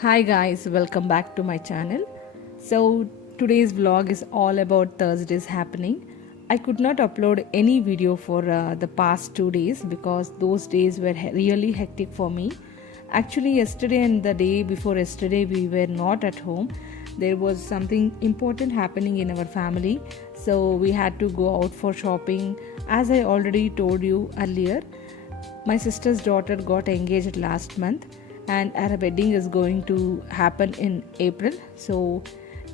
Hi guys, welcome back to my channel. So today's vlog is all about Thursday's happening. I could not upload any video for the past 2 days because those days were really hectic for me. Actually, yesterday and the day before yesterday we were not at home. There was something important happening in our family, so we had to go out for shopping. As I already told you earlier, my sister's daughter got engaged last month and our wedding is going to happen in April. So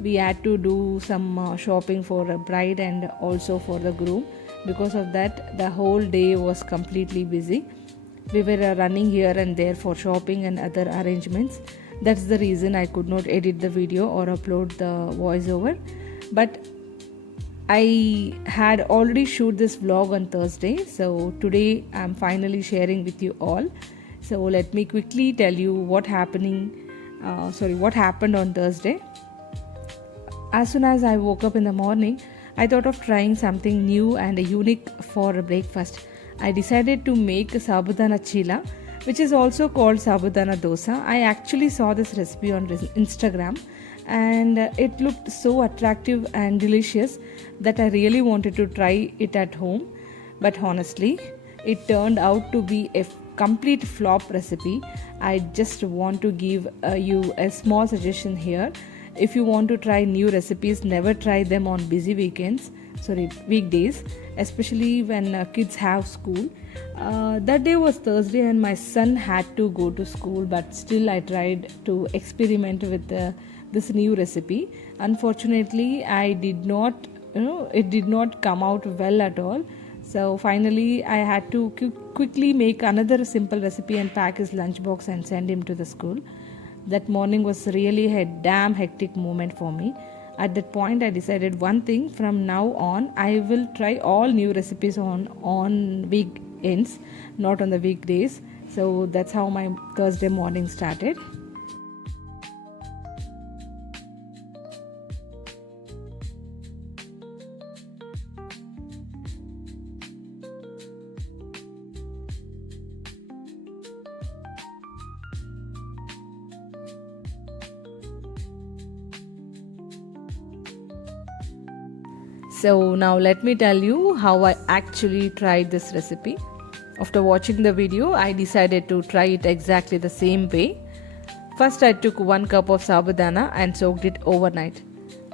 we had to do some shopping for a bride and also for the groom. Because of that, the whole day was completely busy. We were running here and there for shopping and other arrangements. That's the reason I could not edit the video or upload the voiceover. But I had already shoot this vlog on Thursday, so today I'm finally sharing with you all. So let me quickly tell you what happened on Thursday. As soon as I woke up in the morning, I thought of trying something new and unique for breakfast. I decided to make Sabudana chila, which is also called Sabudana Dosa. I actually saw this recipe on Instagram and it looked so attractive and delicious that I really wanted to try it at home. But honestly, it turned out to be a complete flop recipe. I just want to give you a small suggestion here. If you want to try new recipes, never try them on busy weekdays, especially when kids have school. That day was Thursday and my son had to go to school, but still I tried to experiment with this new recipe. Unfortunately, it did not come out well at all. So finally I had to quickly make another simple recipe and pack his lunchbox and send him to the school. That morning was really a damn hectic moment for me. At that point I decided one thing: from now on I will try all new recipes on weekends, not on the weekdays. So that's how my Thursday morning started. So now let me tell you how I actually tried this recipe. After watching the video, I decided to try it exactly the same way. First I took 1 cup of sabudana and soaked it overnight.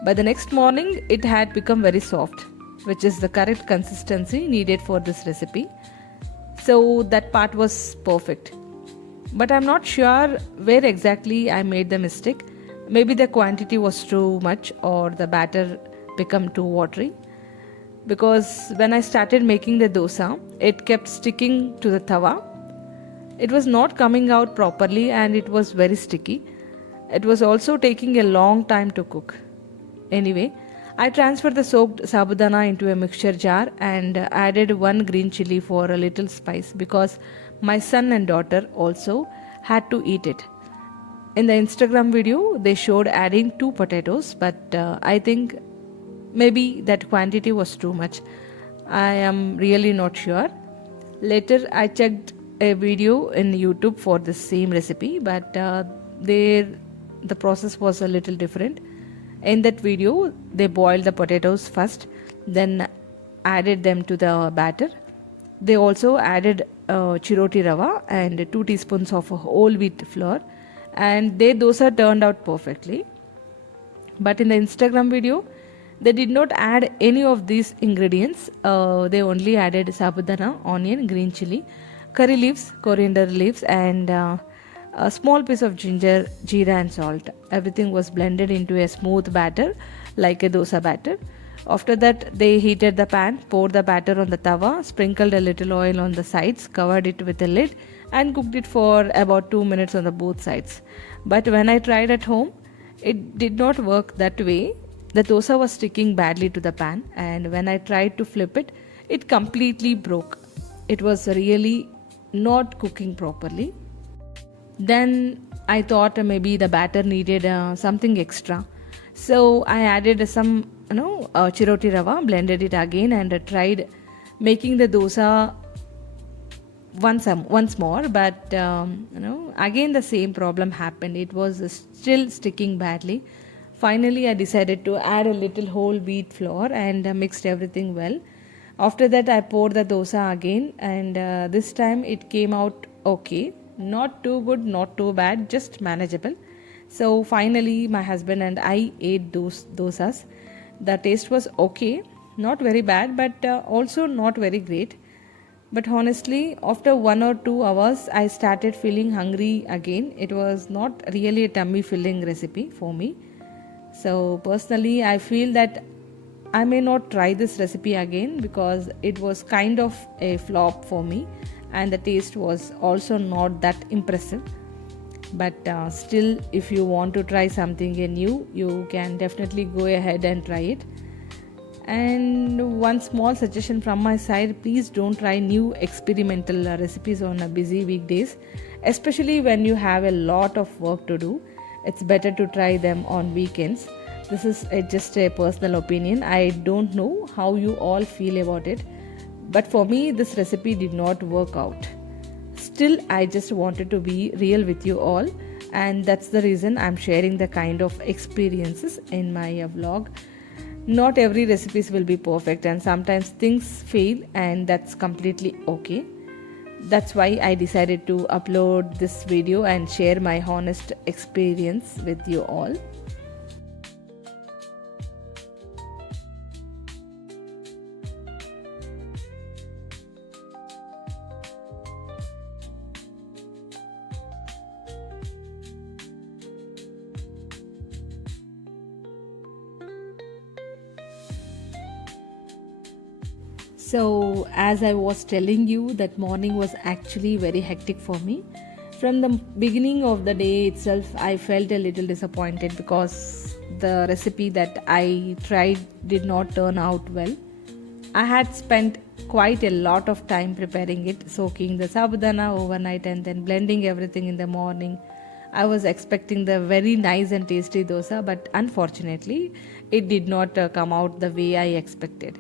By the next morning, it had become very soft, which is the correct consistency needed for this recipe. So that part was perfect. But I'm not sure where exactly I made the mistake. Maybe the quantity was too much or the batter become too watery, because when I started making the dosa, it kept sticking to the tawa. It was not coming out properly and it was very sticky. It was also taking a long time to cook. Anyway, I transferred the soaked sabudana into a mixture jar and added 1 green chili for a little spice, because my son and daughter also had to eat it. In the Instagram video, they showed adding 2 potatoes, but I think maybe that quantity was too much. I am really not sure. Later I checked a video in YouTube for the same recipe, but there the process was a little different. In that video, they boiled the potatoes first, then added them to the batter. They also added chiroti rava and 2 teaspoons of whole wheat flour, and their dosa turned out perfectly. But in the Instagram video, they did not add any of these ingredients. They only added sabudana, onion, green chili, curry leaves, coriander leaves, and a small piece of ginger, jeera and salt. Everything was blended into a smooth batter like a dosa batter. After that, they heated the pan, poured the batter on the tawa, sprinkled a little oil on the sides, covered it with a lid and cooked it for about 2 minutes on the both sides. But when I tried at home, it did not work that way. The dosa was sticking badly to the pan, and when I tried to flip it, it completely broke. It was really not cooking properly. Then I thought maybe the batter needed something extra. So I added some chiroti rava, blended it again and tried making the dosa once more, but again the same problem happened. It was still sticking badly. Finally, I decided to add a little whole wheat flour and mixed everything well. After that, I poured the dosa again, and this time it came out okay. Not too good, not too bad, just manageable. So finally, my husband and I ate those dosas. The taste was okay, not very bad, but also not very great. But honestly, after 1 or 2 hours, I started feeling hungry again. It was not really a tummy filling recipe for me. So, personally, I feel that I may not try this recipe again because it was kind of a flop for me and the taste was also not that impressive. But still, if you want to try something new, you can definitely go ahead and try it. And one small suggestion from my side, please don't try new experimental recipes on a busy weekdays, especially when you have a lot of work to do. It's better to try them on weekends. This is just a personal opinion. I don't know how you all feel about it, but for me, this recipe did not work out. Still, I just wanted to be real with you all, and that's the reason I'm sharing the kind of experiences in my vlog. Not every recipes will be perfect and sometimes things fail, and that's completely okay. That's why I decided to upload this video and share my honest experience with you all. So, as I was telling you, that morning was actually very hectic for me. From the beginning of the day itself, I felt a little disappointed because the recipe that I tried did not turn out well. I had spent quite a lot of time preparing it, soaking the sabudana overnight and then blending everything in the morning. I was expecting the very nice and tasty dosa, but unfortunately, it did not come out the way I expected.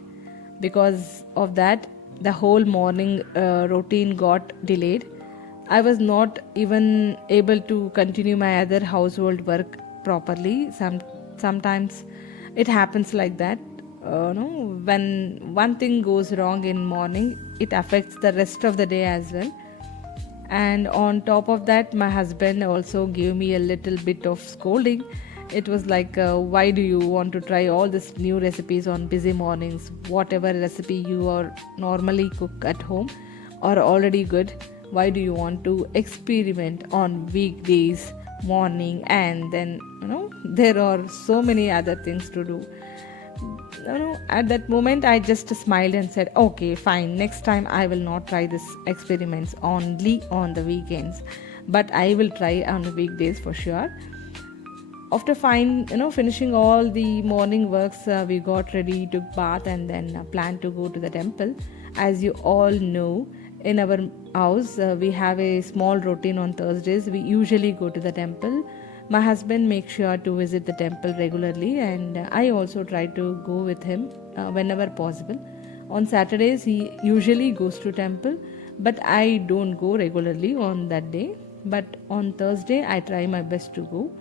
Because of that, the whole morning routine got delayed. I was not even able to continue my other household work properly. Sometimes it happens like that. No, when one thing goes wrong in morning, it affects the rest of the day as well. And on top of that, my husband also gave me a little bit of scolding. It was like, why do you want to try all these new recipes on busy mornings? Whatever recipe you are normally cook at home are already good. Why do you want to experiment on weekdays morning? And then there are so many other things to do. At that moment I just smiled and said, okay, fine, next time I will not try this experiments only on the weekends, but I will try on the weekdays for sure. After finishing all the morning works, we got ready, took bath, and then planned to go to the temple. As you all know, in our house, we have a small routine on Thursdays. We usually go to the temple. My husband makes sure to visit the temple regularly, and I also try to go with him whenever possible. On Saturdays, he usually goes to temple, but I don't go regularly on that day. But on Thursday, I try my best to go.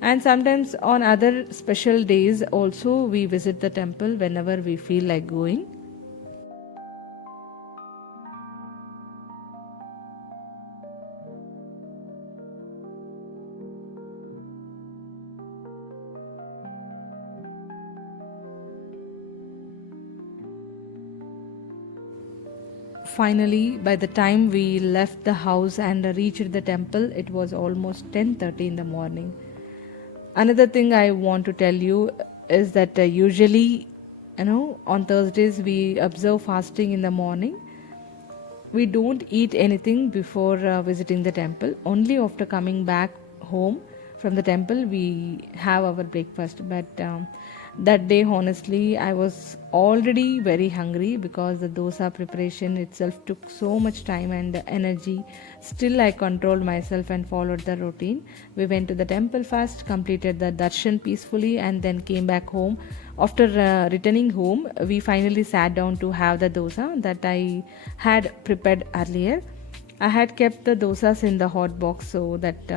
And sometimes on other special days also we visit the temple whenever we feel like going. Finally, by the time we left the house and reached the temple, it was almost 10:30 in the morning. Another thing I want to tell you is that usually, on Thursdays we observe fasting in the morning. We don't eat anything before visiting the temple. Only after coming back home from the temple we have our breakfast. But that day, honestly, I was already very hungry because the dosa preparation itself took so much time and energy. Still, I controlled myself and followed the routine. We went to the temple first, completed the darshan peacefully, and then came back home. After returning home, we finally sat down to have the dosa that I had prepared earlier. I had kept the dosas in the hot box so that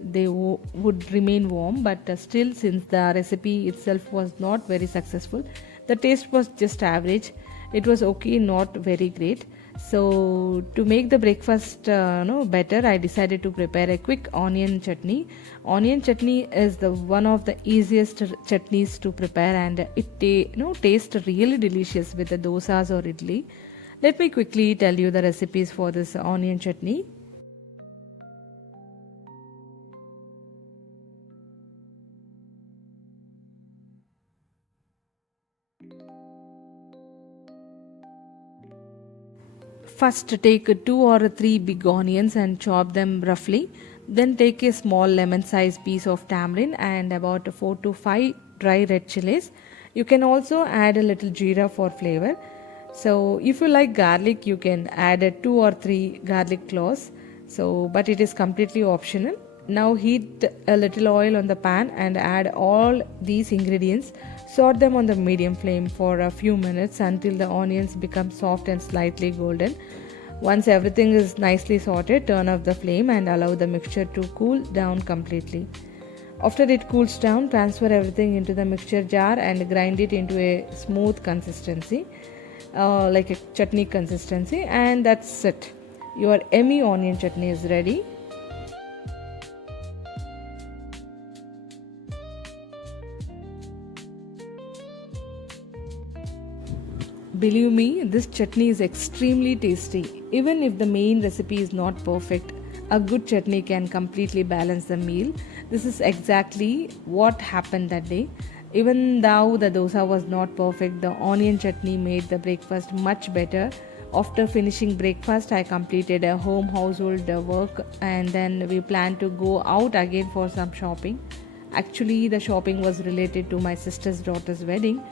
they would remain warm, but still, since the recipe itself was not very successful, the taste was just average. It was okay, not very great. So, to make the breakfast no better, I decided to prepare a quick onion chutney. Onion chutney is the one of the easiest chutneys to prepare, and tastes really delicious with the dosas or idli. Let me quickly tell you the recipes for this onion chutney. First, take 2 or 3 big onions and chop them roughly. Then, take a small lemon sized piece of tamarind and about 4 to 5 dry red chilies. You can also add a little jeera for flavor. So, if you like garlic, you can add 2 or 3 garlic cloves. So, but it is completely optional. Now, heat a little oil on the pan and add all these ingredients. Saute them on the medium flame for a few minutes until the onions become soft and slightly golden. Once everything is nicely sauteed, turn off the flame and allow the mixture to cool down completely. After it cools down, transfer everything into the mixture jar and grind it into a smooth consistency, like a chutney consistency, and that's it. Your yummy onion chutney is ready. Believe me, this chutney is extremely tasty. Even if the main recipe is not perfect, a good chutney can completely balance the meal. This is exactly what happened that day. Even though the dosa was not perfect, the onion chutney made the breakfast much better. After finishing breakfast, I completed a home household work and then we planned to go out again for some shopping. Actually, the shopping was related to my sister's daughter's wedding,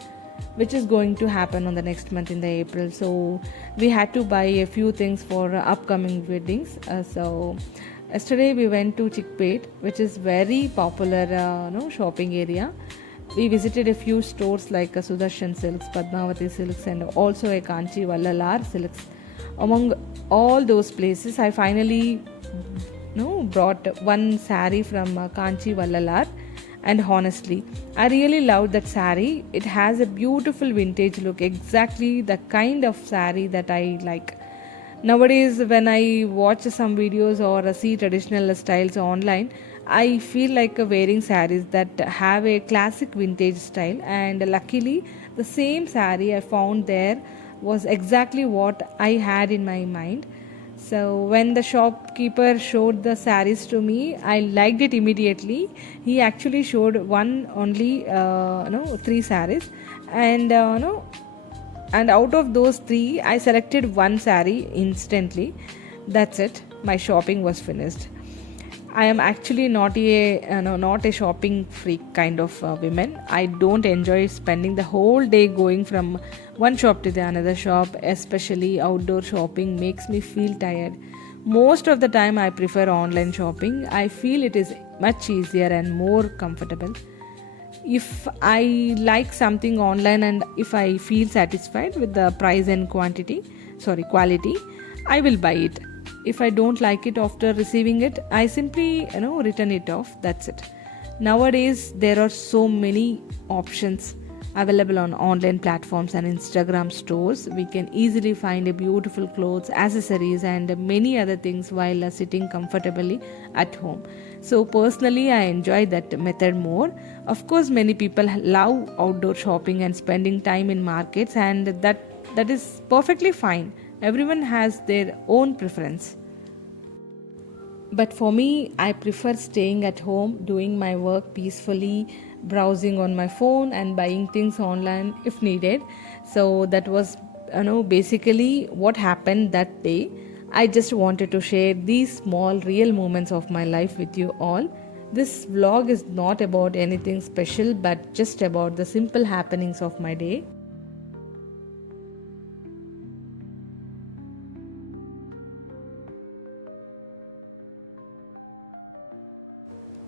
which is going to happen on the next month in the April. So we had to buy a few things for upcoming weddings. So yesterday we went to Chickpet, which is very popular shopping area. We visited a few stores like Sudarshan Silks, Padmavati Silks, and also a Kanchi Vallalar Silks. Among all those places, I finally brought one saree from Kanchi Vallalar, and honestly, I really loved that saree. It has a beautiful vintage look, exactly the kind of saree that I like. Nowadays, when I watch some videos or see traditional styles online, I feel like wearing sarees that have a classic vintage style, and luckily, the same saree I found there was exactly what I had in my mind. So when the shopkeeper showed the sarees to me, I liked it immediately. He actually showed one only, 3 sarees, and and out of those 3, I selected one saree instantly. That's it. My shopping was finished. I am actually not a shopping freak kind of woman. I don't enjoy spending the whole day going from one shop to the another shop. Especially outdoor shopping makes me feel tired. Most of the time, I prefer online shopping. I feel it is much easier and more comfortable. If I like something online and if I feel satisfied with the price and quality, I will buy it. If I don't like it after receiving it, I simply return it off. That's it. Nowadays there are so many options available on online platforms and Instagram stores. We can easily find a beautiful clothes, accessories, and many other things while sitting comfortably at home. So personally, I enjoy that method more. Of course, many people love outdoor shopping and spending time in markets, and that is perfectly fine. Everyone has their own preference. But for me, I prefer staying at home, doing my work peacefully, browsing on my phone, and buying things online if needed. So that was, basically what happened that day. I just wanted to share these small, real moments of my life with you all. This vlog is not about anything special, but just about the simple happenings of my day.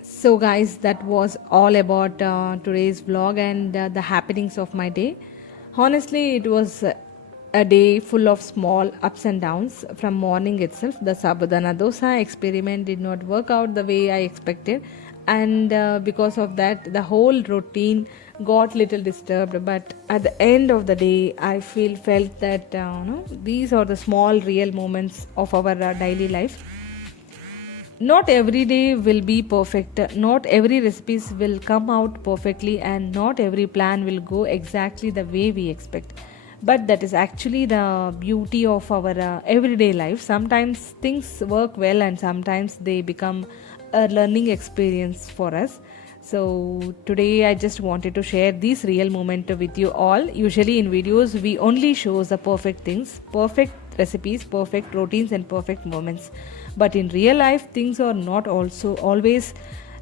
So, guys, that was all about today's vlog and the happenings of my day. Honestly, it was a day full of small ups and downs from morning itself. The Sabudana Dosa experiment did not work out the way I expected, and because of that, the whole routine got little disturbed. But at the end of the day, I felt that these are the small real moments of our daily life. Not every day will be perfect, not every recipes will come out perfectly, and not every plan will go exactly the way we expect, but that is actually the beauty of our everyday life. Sometimes things work well and sometimes they become a learning experience for us. So today I just wanted to share this real moment with you all. Usually in videos we only show the perfect things, perfect recipes, perfect routines and perfect moments, but in real life things are not also always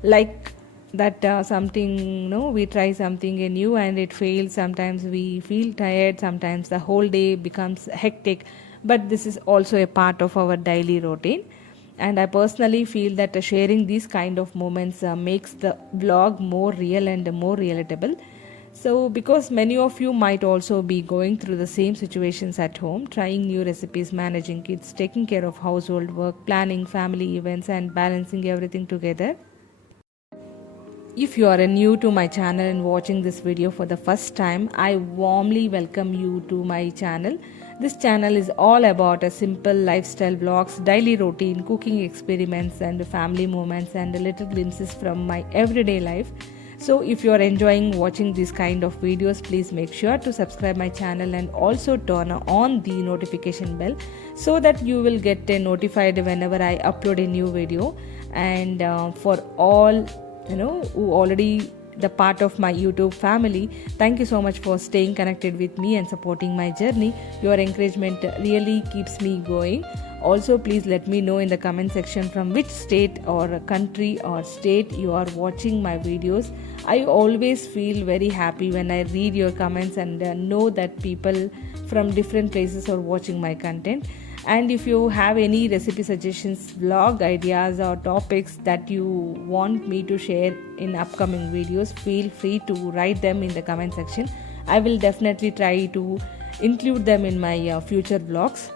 like that. Something we try something new and it fails, sometimes we feel tired, sometimes the whole day becomes hectic, but this is also a part of our daily routine. And I personally feel that sharing these kind of moments makes the vlog more real and more relatable. So, because many of you might also be going through the same situations at home, trying new recipes, managing kids, taking care of household work, planning family events, and balancing everything together. If you are new to my channel and watching this video for the first time, I warmly welcome you to my channel. This channel is all about a simple lifestyle vlogs, daily routine, cooking experiments and family moments and little glimpses from my everyday life. So if you are enjoying watching these kind of videos, please make sure to subscribe my channel and also turn on the notification bell so that you will get notified whenever I upload a new video. And for all who already the part of my YouTube family, thank you so much for staying connected with me and supporting my journey. Your encouragement really keeps me going. Also, please let me know in the comment section from which state or country or state you are watching my videos. I always feel very happy when I read your comments and know that people from different places are watching my content. And if you have any recipe suggestions, vlog ideas or topics that you want me to share in upcoming videos, feel free to write them in the comment section. I will definitely try to include them in my future vlogs.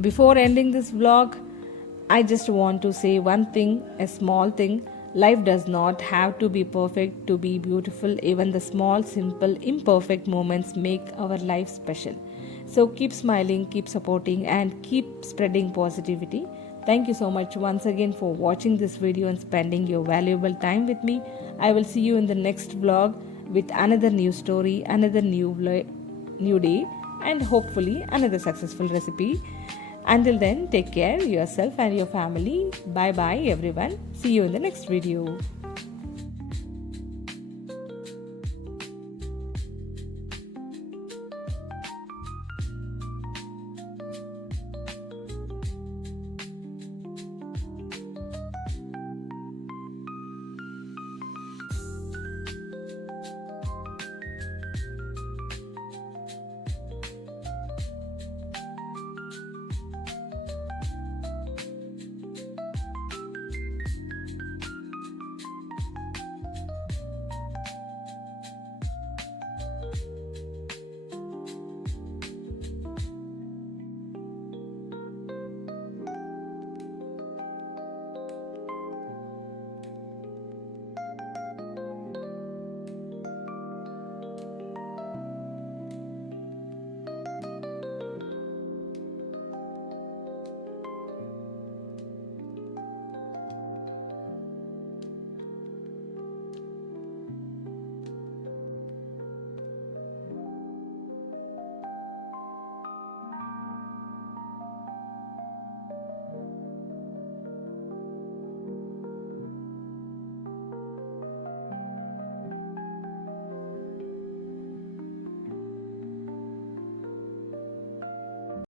Before ending this vlog, I just want to say one thing, a small thing. Life does not have to be perfect to be beautiful. Even the small, simple, imperfect moments make our life special. So keep smiling, keep supporting, and keep spreading positivity. Thank you so much once again for watching this video and spending your valuable time with me. I will see you in the next vlog with another new story, another new day, and hopefully another successful recipe. Until then, take care yourself and your family. Bye bye everyone. See you in the next video.